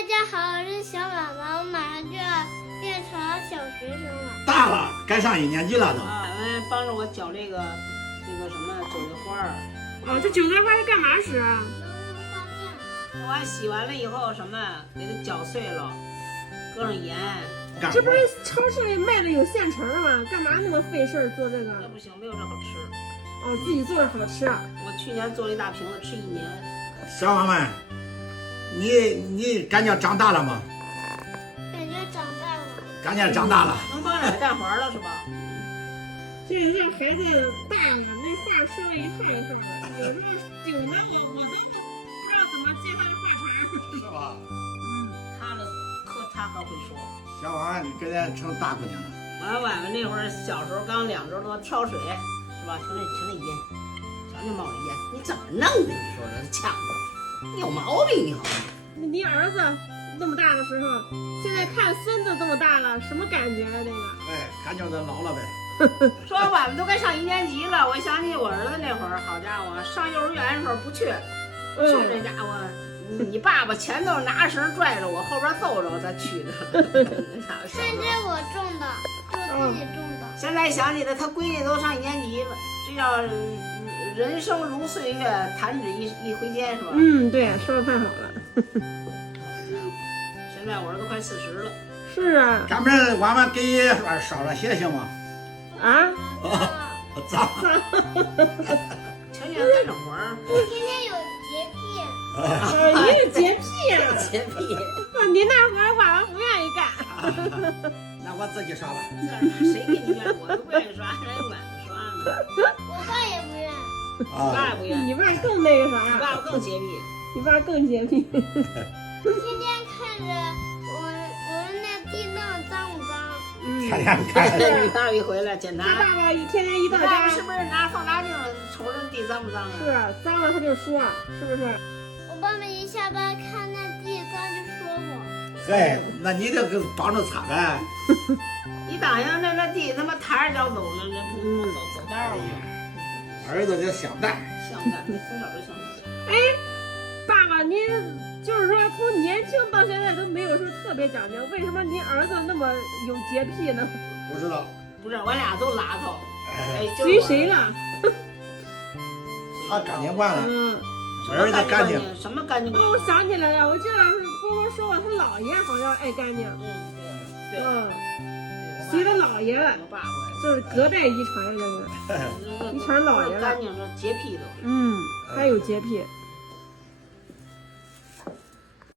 大家好，我是小婉婉，我马上就要变成小学生了。大了，该上1年级了都。啊，帮着我搅这个什么韭菜花儿。哦，这韭菜花是干嘛使啊？能画面。我洗完了以后什么，给它搅碎了，搁上盐。这不是超市里卖的有现成的吗？干嘛那么费事儿做这个？那不行，没有这好吃。哦，自己做着好吃。我去年做了一大瓶子，吃1年。小婉婉，你感觉长大了吗？感觉长大了。感觉长大了。能帮着干活了是吧？这孩子大了，那话说了一套一套的，有时候顶的我都不知道怎么接他的话茬。是吧？他可会说。小婉婉，你现在成大姑娘了。婉婉那会儿小时候刚2周多挑水是吧？听那烟，瞧那冒着烟，你怎么弄的？你说这呛的，你有毛病你好吗？你儿子那么大的时候，现在看孙子这么大了，什么感觉啊？这个？哎，感觉他老了呗。说婉婉都该上1年级了，我想起我儿子那会儿，好家伙，上幼儿园的时候不去，去这家伙。你爸爸前头拿绳拽着我，后边揍着我才去的。甚至我种的，就自己种的。现在想起来，他闺女都上1年级了，这叫人生如岁月，弹指一挥间，是吧？嗯，对，说的太好了。现在我儿子快40了。是啊。咱们婉婉给烧了血行吗？啊？脏。天天干着活儿。天天有洁癖。你有洁癖啊？洁癖。你那活儿婉婉不愿意干。那我自己刷吧。谁给你愿意？我都不愿意刷，人家懒得刷呢。我爸也不愿意。你爸也不愿意。你爸更那个啥。你爸更洁癖。你爸更洁癖。天天看着我们那地上脏不脏？天天看。你爸一回来检查。这爸爸天天一到家，是不是拿放大镜瞅着地脏不脏啊？是，脏了他就说，是不是？我爸爸一下班看那地脏就说我。嗨，那你得给帮着擦呗。你当下那地他妈抬着脚走了，那不走道了。儿子就想干。想干，你从小就想干。哎，爸爸，您就是说从年轻到现在都没有说特别讲究，为什么您儿子那么有洁癖呢？不知道。不是，我俩都邋遢。哎，随谁了？他干净惯了。嗯。儿子干净。什么干净？我想起来了，我记得波波说过，他姥爷好像爱干净。对。随着姥爷，我爸爸就是隔代遗传，这是遗传姥爷了。干净，这洁癖都。嗯，还有洁癖。